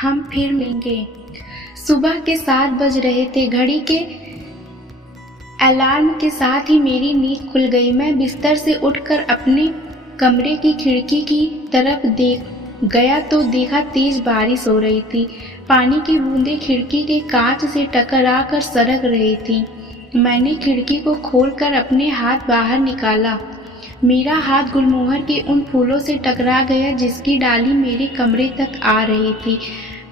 हम फिर मिलेंगे। सुबह के 7 बज रहे थे। घड़ी के अलार्म के साथ ही मेरी नींद खुल गई। मैं बिस्तर से उठकर अपने कमरे की खिड़की की तरफ देख गया तो देखा तेज बारिश हो रही थी। पानी की बूंदें खिड़की के कांच से टकरा कर सरक रही थी। मैंने खिड़की को खोलकर अपने हाथ बाहर निकाला। मेरा हाथ गुलमोहर के उन फूलों से टकरा गया जिसकी डाली मेरे कमरे तक आ रही थी।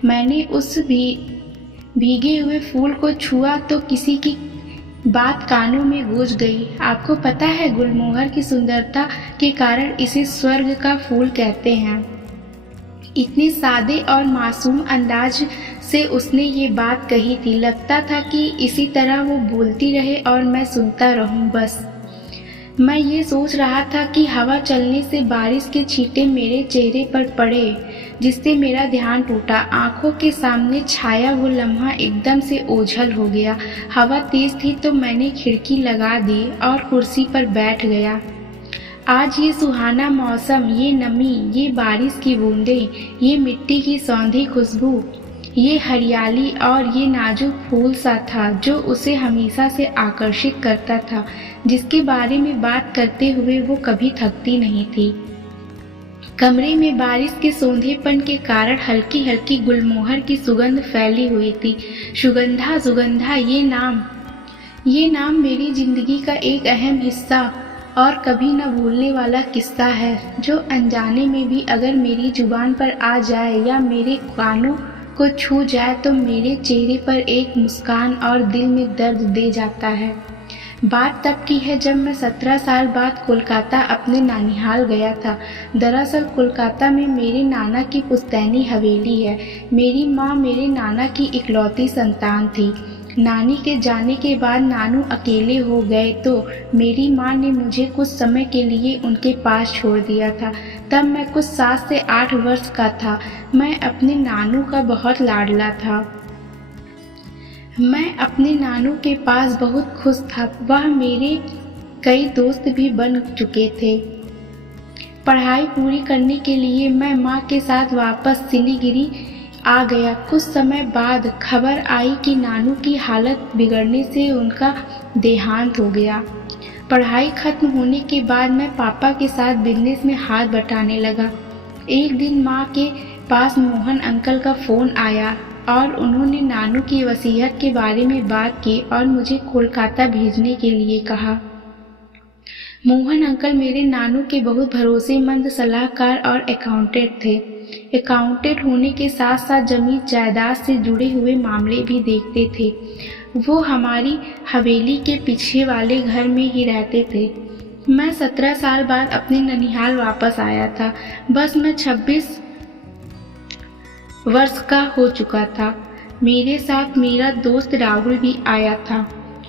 मैंने उस भीगे हुए फूल को छुआ तो किसी की बात कानों में गूंज गई। आपको पता है, गुलमोहर की सुंदरता के कारण इसे स्वर्ग का फूल कहते हैं। इतने सादे और मासूम अंदाज से उसने ये बात कही थी। लगता था कि इसी तरह वो बोलती रहे और मैं सुनता रहूं बस। मैं ये सोच रहा था कि हवा चलने से बारिश के छींटे मेरे चेहरे पर पड़े, जिससे मेरा ध्यान टूटा। आंखों के सामने छाया वो लम्हा एकदम से ओझल हो गया। हवा तेज थी तो मैंने खिड़की लगा दी और कुर्सी पर बैठ गया। आज ये सुहाना मौसम, ये नमी, ये बारिश की बूंदें, ये मिट्टी की सौंधी खुशबू, ये हरियाली और ये नाजुक फूल सा था जो उसे हमेशा से आकर्षित करता था, जिसके बारे में बात करते हुए वो कभी थकती नहीं थी। कमरे में बारिश के सौंधेपन के कारण हल्की हल्की गुलमोहर की सुगंध फैली हुई थी। सुगंधा सुगंधा, ये नाम मेरी जिंदगी का एक अहम हिस्सा और कभी न भूलने वाला किस्सा है, जो अनजाने में भी अगर मेरी जुबान पर आ जाए या मेरे कानों को छू जाए तो मेरे चेहरे पर एक मुस्कान और दिल में दर्द दे जाता है। बात तब की है जब मैं 17 साल बाद कोलकाता अपने नानिहाल गया था। दरअसल कोलकाता में मेरे नाना की पुश्तैनी हवेली है। मेरी माँ मेरे नाना की इकलौती संतान थी। नानी के जाने के बाद नानू अकेले हो गए तो मेरी माँ ने मुझे कुछ समय के लिए उनके पास छोड़ दिया था। तब मैं कुछ 7 से 8 वर्ष का था। मैं अपने नानू का बहुत लाडला था। मैं अपने नानू के पास बहुत खुश था। वह मेरे कई दोस्त भी बन चुके थे। पढ़ाई पूरी करने के लिए मैं माँ के साथ वापस सिलीगुड़ी आ गया। कुछ समय बाद खबर आई कि नानू की हालत बिगड़ने से उनका देहांत हो गया। पढ़ाई खत्म होने के बाद मैं पापा के साथ बिजनेस में हाथ बटाने लगा। एक दिन माँ के पास मोहन अंकल का फ़ोन आया और उन्होंने नानू की वसीयत के बारे में बात की और मुझे कोलकाता भेजने के लिए कहा। मोहन अंकल मेरे नानू के बहुत भरोसेमंद सलाहकार और अकाउंटेंट थे। अकाउंटेंट होने के साथ साथ जमीन जायदाद से जुड़े हुए मामले भी देखते थे। वो हमारी हवेली के पीछे वाले घर में ही रहते थे। मैं 17 साल बाद अपने ननिहाल वापस आया था। बस मैं 26 वर्ष का हो चुका था। मेरे साथ मेरा दोस्त राहुल भी आया था।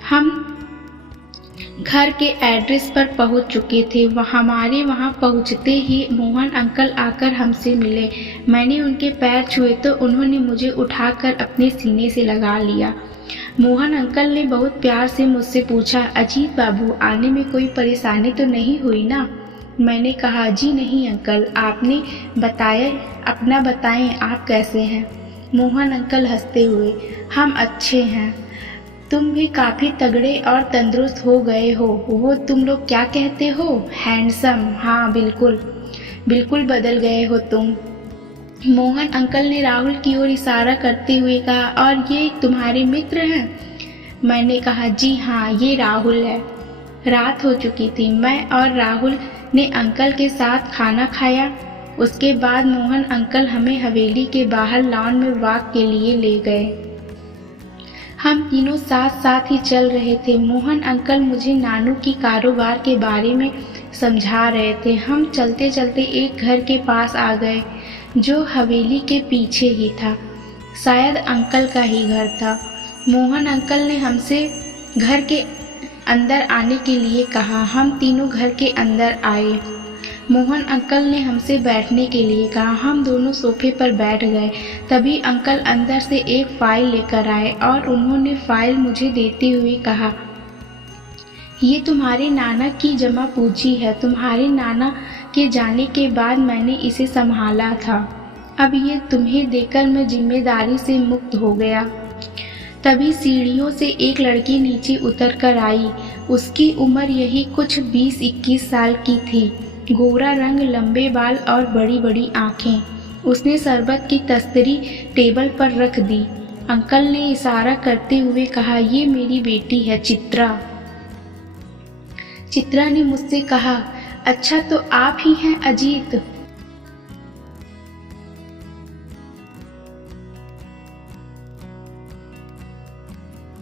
हम घर के एड्रेस पर पहुंच चुके थे। हमारे वहां पहुंचते ही मोहन अंकल आकर हमसे मिले। मैंने उनके पैर छुए तो उन्होंने मुझे उठाकर अपने सीने से लगा लिया। मोहन अंकल ने बहुत प्यार से मुझसे पूछा, अजीत बाबू, आने में कोई परेशानी तो नहीं हुई ना? मैंने कहा, जी नहीं अंकल, आपने बताया, अपना बताएं, आप कैसे हैं? मोहन अंकल हंसते हुए, हम अच्छे हैं। तुम भी काफ़ी तगड़े और तंदुरुस्त हो गए हो। वो तुम लोग क्या कहते हो, हैंडसम? हाँ बिल्कुल बिल्कुल बदल गए हो तुम। मोहन अंकल ने राहुल की ओर इशारा करते हुए कहा, और ये तुम्हारे मित्र हैं? मैंने कहा, जी हाँ, ये राहुल है। रात हो चुकी थी। मैं और राहुल ने अंकल के साथ खाना खाया। उसके बाद मोहन अंकल हमें हवेली के बाहर लॉन में वॉक के लिए ले गए। हम तीनों साथ साथ ही चल रहे थे। मोहन अंकल मुझे नानू की कारोबार के बारे में समझा रहे थे। हम चलते चलते एक घर के पास आ गए जो हवेली के पीछे ही था। शायद अंकल का ही घर था। मोहन अंकल ने हमसे घर के अंदर आने के लिए कहा। हम तीनों घर के अंदर आए। मोहन अंकल ने हमसे बैठने के लिए कहा। हम दोनों सोफे पर बैठ गए। तभी अंकल अंदर से एक फाइल लेकर आए और उन्होंने फाइल मुझे देते हुए कहा, ये तुम्हारे नाना की जमा पूंजी है। तुम्हारे नाना के जाने के बाद मैंने इसे संभाला था। अब ये तुम्हें देकर मैं जिम्मेदारी से मुक्त हो गया। तभी सीढ़ियों से एक लड़की नीचे उतर कर आई। उसकी उम्र यही कुछ 20-21 साल की थी। गोरा रंग, लंबे बाल और बड़ी बड़ी आंखें। उसने शरबत की तस्तरी टेबल पर रख दी। अंकल ने इशारा करते हुए कहा, ये मेरी बेटी है चित्रा। चित्रा ने मुझसे कहा, अच्छा तो आप ही हैं अजीत।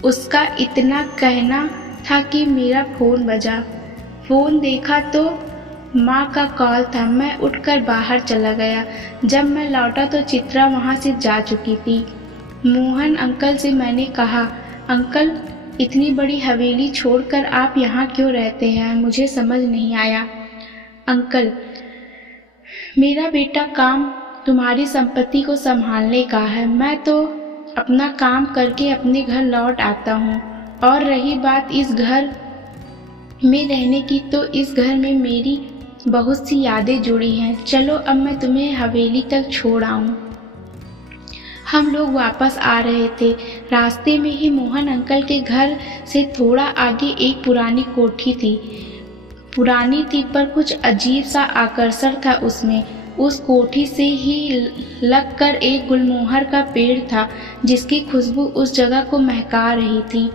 उसका इतना कहना था कि मेरा फोन बजा। फोन देखा तो माँ का कॉल था। मैं उठकर बाहर चला गया। जब मैं लौटा तो चित्रा वहाँ से जा चुकी थी। मोहन अंकल से मैंने कहा, अंकल इतनी बड़ी हवेली छोड़कर आप यहाँ क्यों रहते हैं? मुझे समझ नहीं आया। अंकल, मेरा बेटा काम तुम्हारी संपत्ति को संभालने का है। मैं तो अपना काम करके अपने घर लौट आता हूँ। और रही बात इस घर में रहने की, तो इस घर में मेरी बहुत सी यादें जुड़ी हैं। चलो अब मैं तुम्हें हवेली तक छोड़ आऊँ। हम लोग वापस आ रहे थे। रास्ते में ही मोहन अंकल के घर से थोड़ा आगे एक पुरानी कोठी थी। पुरानी थी पर कुछ अजीब सा आकर्षण था उसमें। उस कोठी से ही लगकर एक गुलमोहर का पेड़ था जिसकी खुशबू उस जगह को महका रही थी।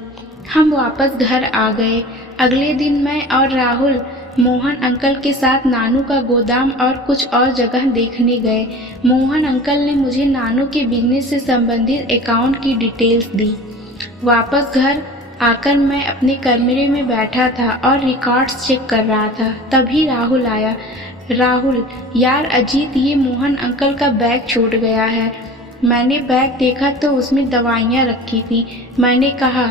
हम वापस घर आ गए। अगले दिन मैं और राहुल मोहन अंकल के साथ नानू का गोदाम और कुछ और जगह देखने गए। मोहन अंकल ने मुझे नानू के बिजनेस से संबंधित अकाउंट की डिटेल्स दी। वापस घर आकर मैं अपने कमरे में बैठा था और रिकॉर्ड्स चेक कर रहा था। तभी राहुल आया। राहुल, यार अजीत, ये मोहन अंकल का बैग छूट गया है। मैंने बैग देखा तो उसमें दवाइयाँ रखी थी। मैंने कहा,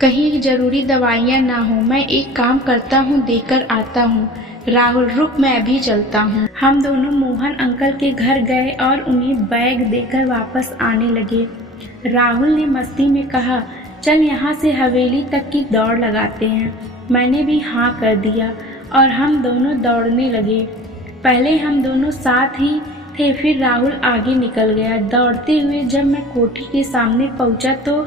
कहीं ज़रूरी दवाइयाँ ना हो। मैं एक काम करता हूँ, देकर आता हूँ। राहुल, रुक, मैं अभी चलता हूँ। हम दोनों मोहन अंकल के घर गए और उन्हें बैग देकर वापस आने लगे। राहुल ने मस्ती में कहा, चल यहाँ से हवेली तक की दौड़ लगाते हैं। मैंने भी हाँ कर दिया और हम दोनों दौड़ने लगे। पहले हम दोनों साथ ही थे, फिर राहुल आगे निकल गया। दौड़ते हुए जब मैं कोठी के सामने पहुंचा तो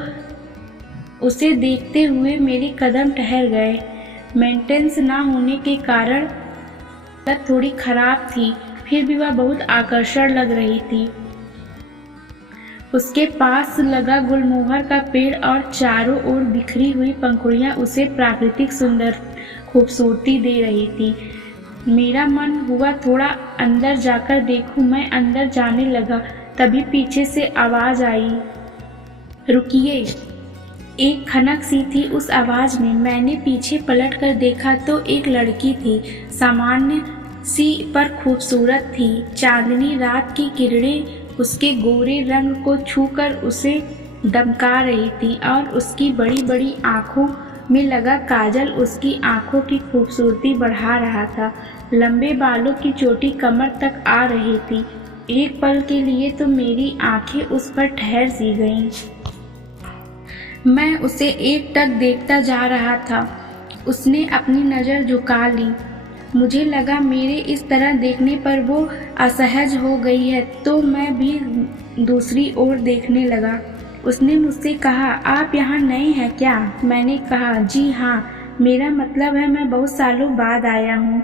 उसे देखते हुए मेरे कदम ठहर गए। मेंटेनेंस ना होने के कारण थोड़ी खराब थी, फिर भी वह बहुत आकर्षण लग रही थी। उसके पास लगा गुलमोहर का पेड़ और चारों ओर बिखरी हुई पंखुड़ियां उसे प्राकृतिक सुंदर खूबसूरती दे रही थी। मेरा मन हुआ थोड़ा अंदर जाकर देखूं। मैं अंदर जाने लगा, तभी पीछे से आवाज आई, रुकिए। एक खनक सी थी उस आवाज में। मैंने पीछे पलट कर देखा तो एक लड़की थी, सामान्य सी पर खूबसूरत थी। चांदनी रात की किरणें उसके गोरे रंग को छूकर उसे दमका रही थी और उसकी बड़ी बड़ी आँखों में लगा काजल उसकी आँखों की खूबसूरती बढ़ा रहा था। लंबे बालों की चोटी कमर तक आ रही थी। एक पल के लिए तो मेरी आंखें उस पर ठहर सी गईं। मैं उसे एकटक देखता जा रहा था। उसने अपनी नज़र झुका ली। मुझे लगा मेरे इस तरह देखने पर वो असहज हो गई है, तो मैं भी दूसरी ओर देखने लगा। उसने मुझसे कहा, आप यहाँ नए हैं क्या? मैंने कहा, जी हाँ, मेरा मतलब है मैं बहुत सालों बाद आया हूँ।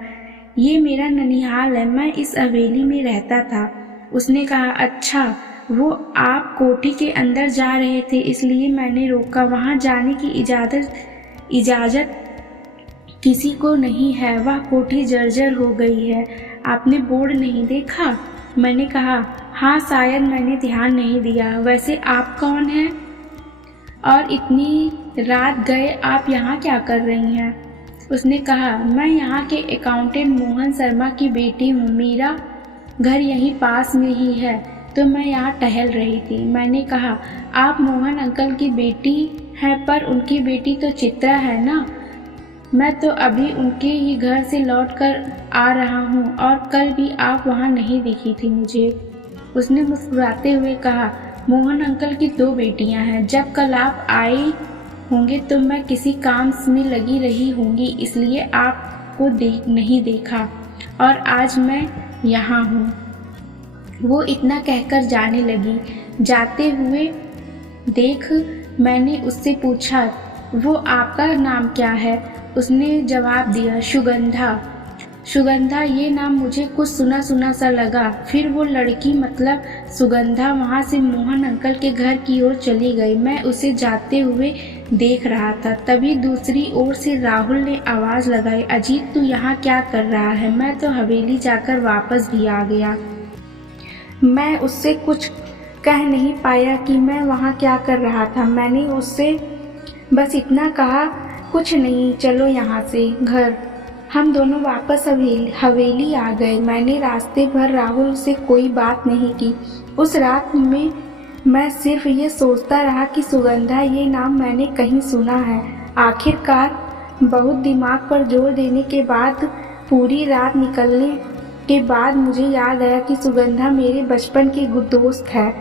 ये मेरा ननिहाल है, मैं इस हवेली में रहता था। उसने कहा, अच्छा, वो आप कोठी के अंदर जा रहे थे इसलिए मैंने रोका। वहाँ जाने की इजाज़त किसी को नहीं है। वह कोठी जर्जर हो गई है। आपने बोर्ड नहीं देखा? मैंने कहा, हाँ, शायद मैंने ध्यान नहीं दिया। वैसे आप कौन हैं और इतनी रात गए आप यहाँ क्या कर रही हैं? उसने कहा, मैं यहाँ के अकाउंटेंट मोहन शर्मा की बेटी हूँ। मेरा घर यहीं पास में ही है, तो मैं यहाँ टहल रही थी। मैंने कहा, आप मोहन अंकल की बेटी हैं, पर उनकी बेटी तो चित्रा है ना? मैं तो अभी उनके ही घर से लौटकर आ रहा हूँ और कल भी आप वहाँ नहीं दिखी थी मुझे। उसने मुस्कुराते हुए कहा, मोहन अंकल की 2 बेटियाँ हैं। जब कल आप आए होंगे तो मैं किसी काम में लगी रही होंगी, इसलिए आपको नहीं देखा और आज मैं यहाँ हूँ। वो इतना कहकर जाने लगी। जाते हुए देख मैंने उससे पूछा, वो आपका नाम क्या है? उसने जवाब दिया, सुगंधा। सुगंधा, ये नाम मुझे कुछ सुना सुना सा लगा। फिर वो लड़की मतलब सुगंधा वहाँ से मोहन अंकल के घर की ओर चली गई। मैं उसे जाते हुए देख रहा था। तभी दूसरी ओर से राहुल ने आवाज़ लगाई, अजीत तू यहाँ क्या कर रहा है? मैं तो हवेली जाकर वापस भी आ गया। मैं उससे कुछ कह नहीं पाया कि मैं वहाँ क्या कर रहा था। मैंने उससे बस इतना कहा, कुछ नहीं, चलो यहाँ से घर। हम दोनों वापस हवेली आ गए। मैंने रास्ते भर राहुल से कोई बात नहीं की। उस रात में मैं सिर्फ ये सोचता रहा कि सुगंधा ये नाम मैंने कहीं सुना है। आखिरकार बहुत दिमाग पर जोर देने के बाद पूरी रात निकलने के बाद मुझे याद आया कि सुगंधा मेरे बचपन की दोस्त है,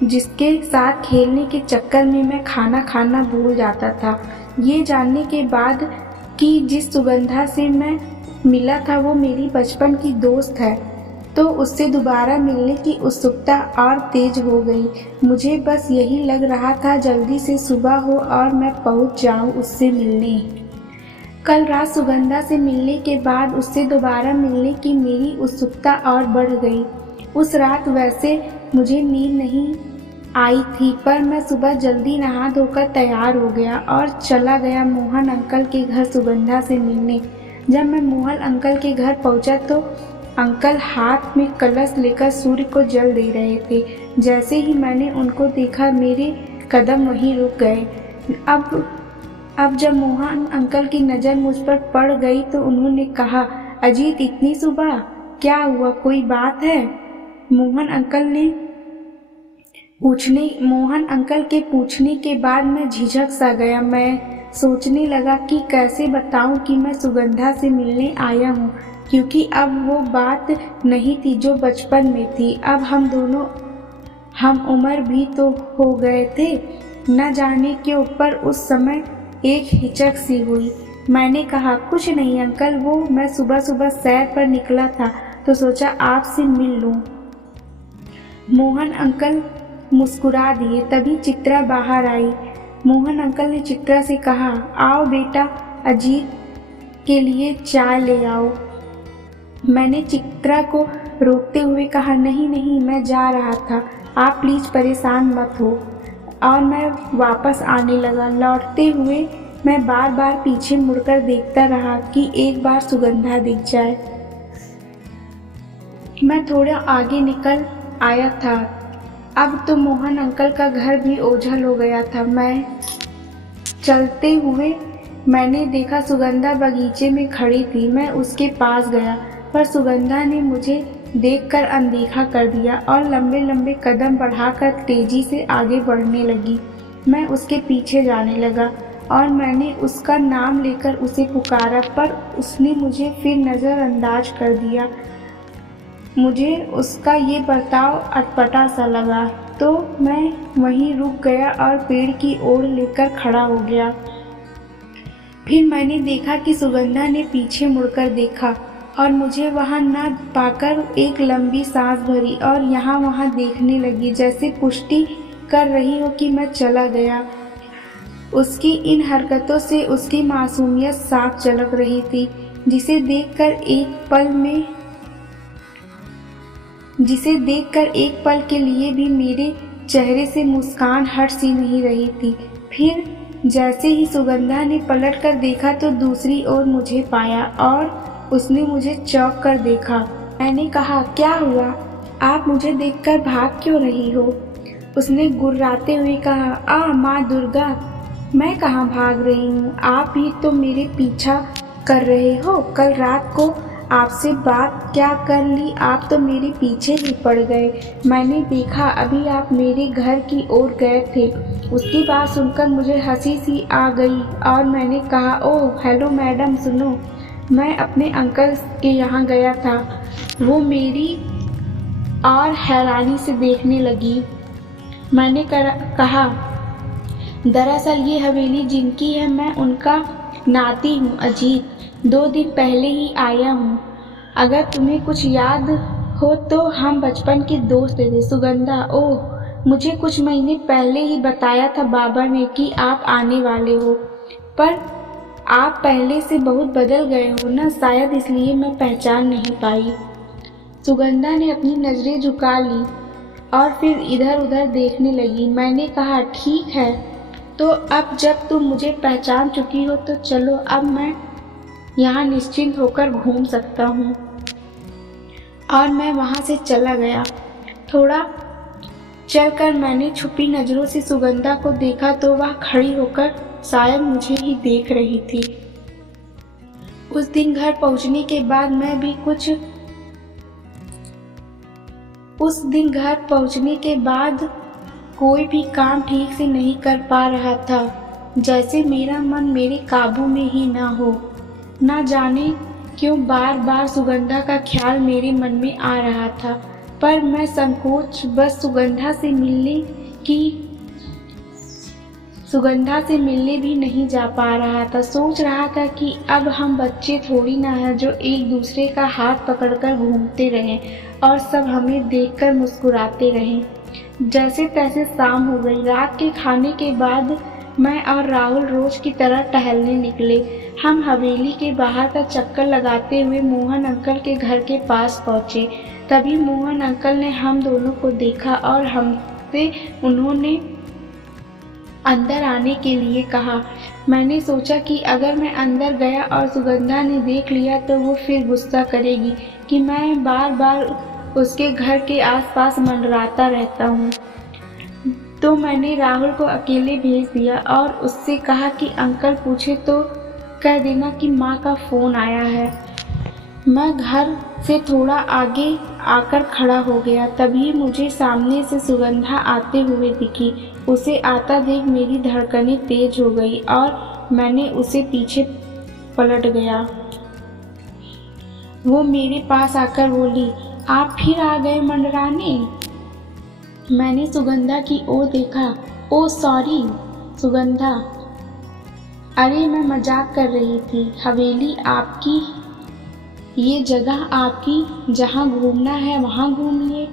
जिसके साथ खेलने के चक्कर में मैं खाना खाना भूल जाता था। ये जानने के बाद कि जिस सुगंधा से मैं मिला था वो मेरी बचपन की दोस्त है, तो उससे दोबारा मिलने की उत्सुकता और तेज हो गई। मुझे बस यही लग रहा था जल्दी से सुबह हो और मैं पहुंच जाऊं उससे मिलने। कल रात सुगंधा से मिलने के बाद उससे दोबारा मिलने की मेरी उत्सुकता और बढ़ गई। उस रात वैसे मुझे नींद नहीं आई थी, पर मैं सुबह जल्दी नहा धोकर तैयार हो गया और चला गया मोहन अंकल के घर सुगंधा से मिलने। जब मैं मोहन अंकल के घर पहुंचा तो अंकल हाथ में कलश लेकर सूर्य को जल दे रहे थे। जैसे ही मैंने उनको देखा मेरे कदम वहीं रुक गए। अब जब मोहन अंकल की नज़र मुझ पर पड़ गई तो उन्होंने कहा, अजीत इतनी सुबह क्या हुआ, कोई बात है? मोहन अंकल के पूछने के बाद मैं झिझक सा गया। मैं सोचने लगा कि कैसे बताऊं कि मैं सुगंधा से मिलने आया हूं, क्योंकि अब वो बात नहीं थी जो बचपन में थी। अब हम दोनों हम उम्र भी तो हो गए थे। न जाने के ऊपर उस समय एक हिचक सी हुई। मैंने कहा, कुछ नहीं अंकल, वो मैं सुबह सुबह सैर पर निकला था तो सोचा आपसे मिल लूं। मोहन अंकल मुस्कुरा दिए। तभी चित्रा बाहर आई। मोहन अंकल ने चित्रा से कहा, आओ बेटा, अजीत के लिए चाय ले आओ। मैंने चित्रा को रोकते हुए कहा, नहीं नहीं, मैं जा रहा था, आप प्लीज़ परेशान मत हो। और मैं वापस आने लगा। लौटते हुए मैं बार बार पीछे मुड़कर देखता रहा कि एक बार सुगंधा दिख जाए। मैं थोड़ा आगे निकल आया था। अब तो मोहन अंकल का घर भी ओझल हो गया था। मैं चलते हुए मैंने देखा सुगंधा बगीचे में खड़ी थी। मैं उसके पास गया, पर सुगंधा ने मुझे देखकर अनदेखा कर दिया और लंबे लंबे कदम बढ़ाकर तेजी से आगे बढ़ने लगी। मैं उसके पीछे जाने लगा और मैंने उसका नाम लेकर उसे पुकारा, पर उसने मुझे फिर नज़रअंदाज कर दिया। मुझे उसका ये बर्ताव अटपटा सा लगा, तो मैं वहीं रुक गया और पेड़ की ओर लेकर खड़ा हो गया। फिर मैंने देखा कि सुगंधा ने पीछे मुड़कर देखा और मुझे वहां न पाकर एक लंबी सांस भरी और यहाँ वहां देखने लगी, जैसे पुष्टि कर रही हो कि मैं चला गया। उसकी इन हरकतों से उसकी मासूमियत साफ झलक रही थी, जिसे देखकर एक पल के लिए भी मेरे चेहरे से मुस्कान हट सी नहीं रही थी। फिर जैसे ही सुगंधा ने पलट कर देखा तो दूसरी ओर मुझे पाया और उसने मुझे चौंक कर देखा। मैंने कहा, क्या हुआ? आप मुझे देखकर भाग क्यों रही हो? उसने गुर्राते हुए कहा, माँ दुर्गा, मैं कहाँ भाग रही हूँ, आप ही तो मेरे पीछा कर रहे हो। कल रात को आपसे बात क्या कर ली, आप तो मेरे पीछे ही पड़ गए। मैंने देखा अभी आप मेरे घर की ओर गए थे। उसकी बात सुनकर मुझे हंसी सी आ गई और मैंने कहा, ओह हेलो मैडम, सुनो, मैं अपने अंकल के यहाँ गया था। वो मेरी और हैरानी से देखने लगी। मैंने कहा, दरअसल ये हवेली जिनकी है मैं उनका नाती हूँ अजीत, 2 दिन पहले ही आया हूँ। अगर तुम्हें कुछ याद हो तो हम बचपन के दोस्त थे। सुगंधा, ओह, मुझे कुछ महीने पहले ही बताया था बाबा ने कि आप आने वाले हो, पर आप पहले से बहुत बदल गए हो ना, शायद इसलिए मैं पहचान नहीं पाई। सुगंधा ने अपनी नजरें झुका ली और फिर इधर उधर देखने लगी। मैंने कहा, ठीक है, तो अब जब तुम मुझे पहचान चुकी हो तो चलो, अब मैं यहाँ निश्चिंत होकर घूम सकता हूँ। और मैं वहाँ से चला गया। थोड़ा चलकर मैंने छुपी नज़रों से सुगंधा को देखा तो वह खड़ी होकर शायद मुझे ही देख रही थी। उस दिन घर पहुँचने के बाद कोई भी काम ठीक से नहीं कर पा रहा था, जैसे मेरा मन मेरे काबू में ही ना हो। ना जाने क्यों बार बार सुगंधा का ख्याल मेरे मन में आ रहा था, पर मैं संकोच बस सुगंधा से मिलने भी नहीं जा पा रहा था। सोच रहा था कि अब हम बच्चे थोड़ी ना हैं जो एक दूसरे का हाथ पकड़कर घूमते रहें और सब हमें देखकर मुस्कुराते रहें। जैसे तैसे शाम हो गई। रात के खाने के बाद मैं और राहुल रोज की तरह टहलने निकले। हम हवेली के बाहर का चक्कर लगाते हुए मोहन अंकल के घर के पास पहुंचे। तभी मोहन अंकल ने हम दोनों को देखा और हमसे उन्होंने अंदर आने के लिए कहा। मैंने सोचा कि अगर मैं अंदर गया और सुगंधा ने देख लिया तो वो फिर गुस्सा करेगी कि मैं बार बार उसके घर के आसपास मंडराता रहता हूँ। तो मैंने राहुल को अकेले भेज दिया और उससे कहा कि अंकल पूछे तो कह देना कि माँ का फ़ोन आया है। मैं घर से थोड़ा आगे आकर खड़ा हो गया। तभी मुझे सामने से सुगंधा आते हुए दिखी। उसे आता देख मेरी धड़कनें तेज हो गई और मैंने उसे पीछे पलट गया। वो मेरे पास आकर बोली, आप फिर आ गए मंडराने? मैंने सुगंधा की ओर देखा। ओ सॉरी सुगंधा, अरे मैं मजाक कर रही थी। हवेली आपकी, ये जगह आपकी, जहाँ घूमना है वहाँ घूमिए।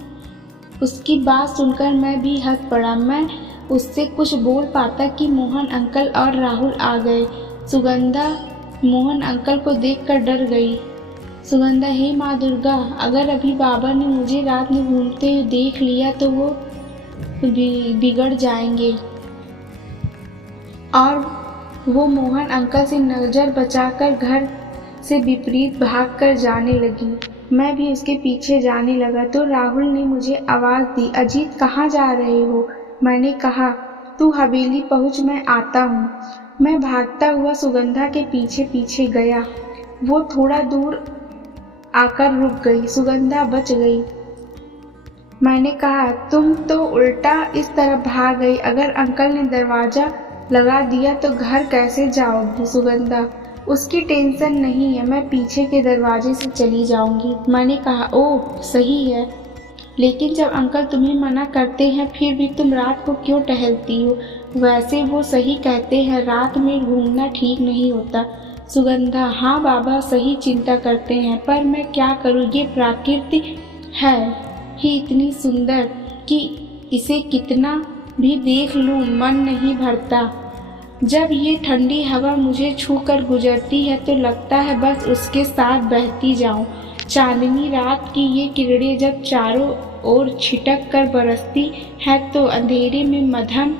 उसकी बात सुनकर मैं भी हंस पड़ा। मैं उससे कुछ बोल पाता कि मोहन अंकल और राहुल आ गए। सुगंधा मोहन अंकल को देखकर डर गई। सुगंधा, हे माँ दुर्गा, अगर अभी बाबा ने मुझे रात में घूमते हुए देख लिया तो वो बिगड़ जाएंगे। और वो मोहन अंकल से नज़र बचाकर घर से विपरीत भागकर जाने लगी। मैं भी उसके पीछे जाने लगा तो राहुल ने मुझे आवाज़ दी, अजीत कहाँ जा रहे हो? मैंने कहा, तू हवेली पहुँच, मैं आता हूँ। मैं भागता हुआ सुगंधा के पीछे पीछे गया। वो थोड़ा दूर आकर रुक गई। सुगंधा बच गई। मैंने कहा, तुम तो उल्टा इस तरफ भाग गई। अगर अंकल ने दरवाज़ा लगा दिया तो घर कैसे जाओगी? सुगंधा, उसकी टेंशन नहीं है, मैं पीछे के दरवाजे से चली जाऊंगी। मैंने कहा, ओह सही है, लेकिन जब अंकल तुम्हें मना करते हैं फिर भी तुम रात को क्यों टहलती हो? वैसे वो सही कहते हैं, रात में घूमना ठीक नहीं होता। सुगंधा, हाँ बाबा सही चिंता करते हैं, पर मैं क्या करूँ, ये प्रकृति है ही इतनी सुंदर कि इसे कितना भी देख लूँ मन नहीं भरता। जब ये ठंडी हवा मुझे छूकर गुजरती है तो लगता है बस उसके साथ बहती जाऊं। चांदनी रात की ये किरणें जब चारों ओर छिटक कर बरसती है तो अंधेरे में मध्यम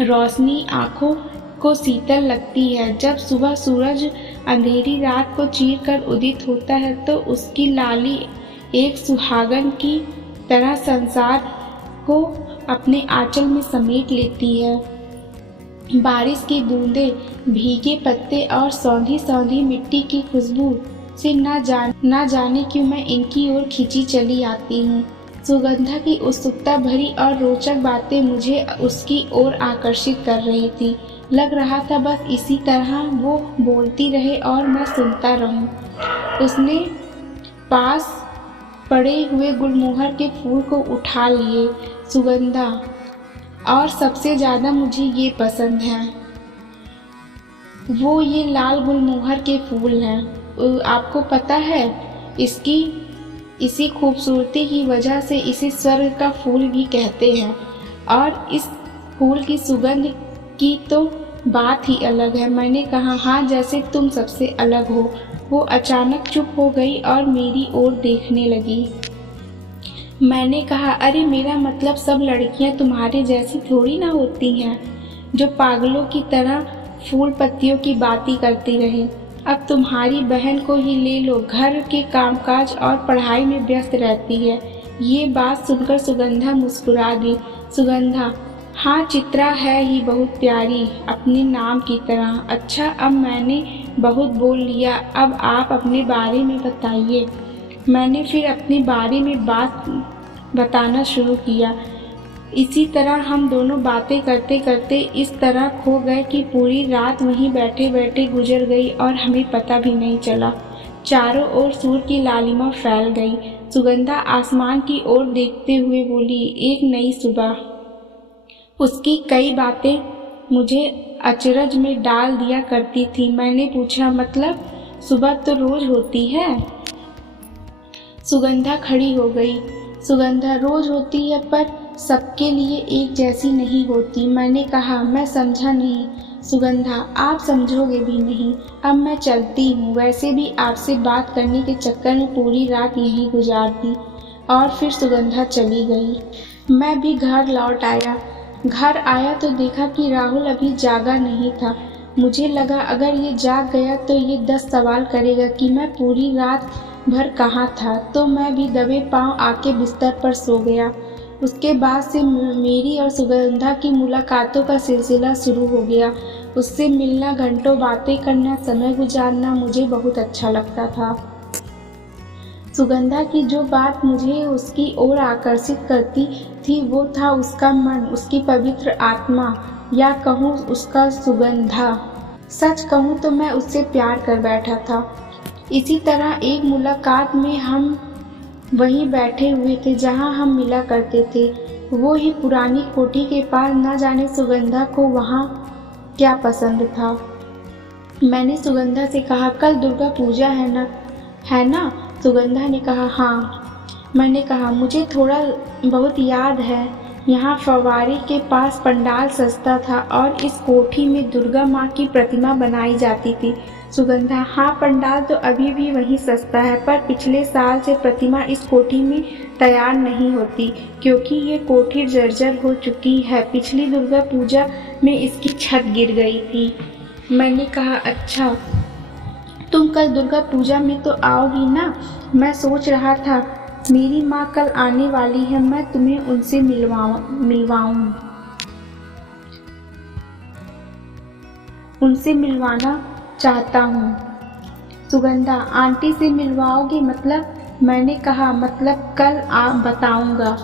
रोशनी आँखों को शीतल लगती है। जब सुबह सूरज अंधेरी रात को चीरकर उदित होता है तो उसकी लाली एक सुहागन की तरह संसार को अपने आंचल में समेट लेती है। बारिश की बूंदें, भीगे पत्ते और सौंधी सौंधी मिट्टी की खुशबू से ना जाने क्यों मैं इनकी ओर खींची चली आती हूँ। सुगंधा की उत्सुकता भरी और रोचक बातें मुझे उसकी ओर आकर्षित कर रही थी। लग रहा था बस इसी तरह वो बोलती रहे और मैं सुनता रहूं। उसने पास पड़े हुए गुलमोहर के फूल को उठा लिए। सुगंधा, और सबसे ज़्यादा मुझे ये पसंद है, वो ये लाल गुलमोहर के फूल हैं। आपको पता है इसकी इसी खूबसूरती की वजह से इसे स्वर्ग का फूल भी कहते हैं। और इस फूल की सुगंध की तो बात ही अलग है। मैंने कहा, हाँ, जैसे तुम सबसे अलग हो। वो अचानक चुप हो गई और मेरी ओर देखने लगी। मैंने कहा, अरे मेरा मतलब सब लड़कियां तुम्हारे जैसी थोड़ी ना होती हैं, जो पागलों की तरह फूल पत्तियों की बातें करती रहें। अब तुम्हारी बहन को ही ले लो, घर के कामकाज और पढ़ाई में व्यस्त रहती है। ये बात सुनकर सुगंधा मुस्कुरा दी। सुगंधा, हाँ, चित्रा है ही बहुत प्यारी, अपने नाम की तरह। अच्छा, अब मैंने बहुत बोल लिया, अब आप अपने बारे में बताइए। मैंने फिर अपने बारे में बात बताना शुरू किया। इसी तरह हम दोनों बातें करते करते इस तरह खो गए कि पूरी रात वहीं बैठे बैठे गुजर गई और हमें पता भी नहीं चला। चारों ओर सूर्य की लालिमा फैल गई। सुगंधा आसमान की ओर देखते हुए बोली, एक नई सुबह। उसकी कई बातें मुझे अचरज में डाल दिया करती थी। मैंने पूछा, मतलब सुबह तो रोज होती है? सुगंधा खड़ी हो गई। सुगंधा, रोज होती है पर सबके लिए एक जैसी नहीं होती। मैंने कहा, मैं समझा नहीं। सुगंधा, आप समझोगे भी नहीं। अब मैं चलती हूँ। वैसे भी आपसे बात करने के चक्कर में पूरी रात यहीं गुजार दी। और फिर सुगंधा चली गई। मैं भी घर लौट आया। घर आया तो देखा कि राहुल अभी जागा नहीं था। मुझे लगा अगर ये जाग गया तो ये 10 सवाल करेगा कि मैं पूरी रात भर कहाँ था। तो मैं भी दबे पांव आके बिस्तर पर सो गया। उसके बाद से मेरी और सुगंधा की मुलाकातों का सिलसिला शुरू हो गया। उससे मिलना, घंटों बातें करना, समय गुजारना मुझे बहुत अच्छा लगता था। सुगंधा की जो बात मुझे उसकी ओर आकर्षित करती थी वो था उसका मन, उसकी पवित्र आत्मा, या कहूँ उसका सुगंधा। सच कहूँ तो मैं उससे प्यार कर बैठा था। इसी तरह एक मुलाकात में हम वहीं बैठे हुए थे जहां हम मिला करते थे। वो ही पुरानी कोठी के पास। न जाने सुगंधा को वहां क्या पसंद था। मैंने सुगंधा से कहा, कल दुर्गा पूजा है ना? सुगंधा ने कहा, हाँ। मैंने कहा, मुझे थोड़ा बहुत याद है। यहाँ फव्वारे के पास पंडाल सजता था और इस कोठी में दुर्गा माँ की प्रतिमा बनाई जाती थी। सुगंधा, हाँ, पंडाल तो अभी भी वहीं सजता है, पर पिछले साल से प्रतिमा इस कोठी में तैयार नहीं होती क्योंकि ये कोठी जर्जर हो चुकी है। पिछली दुर्गा पूजा में इसकी छत गिर गई थी। मैंने कहा, अच्छा, तुम कल दुर्गा पूजा में तो आओगी ना? मैं सोच रहा था मेरी माँ कल आने वाली है, मैं तुम्हें उनसे मिलवाना चाहता हूँ। सुगंधा, आंटी से मिलवाओगे मतलब? मैंने कहा, मतलब कल बताऊंगा।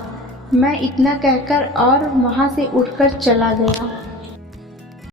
मैं इतना कहकर और वहाँ से उठकर चला गया।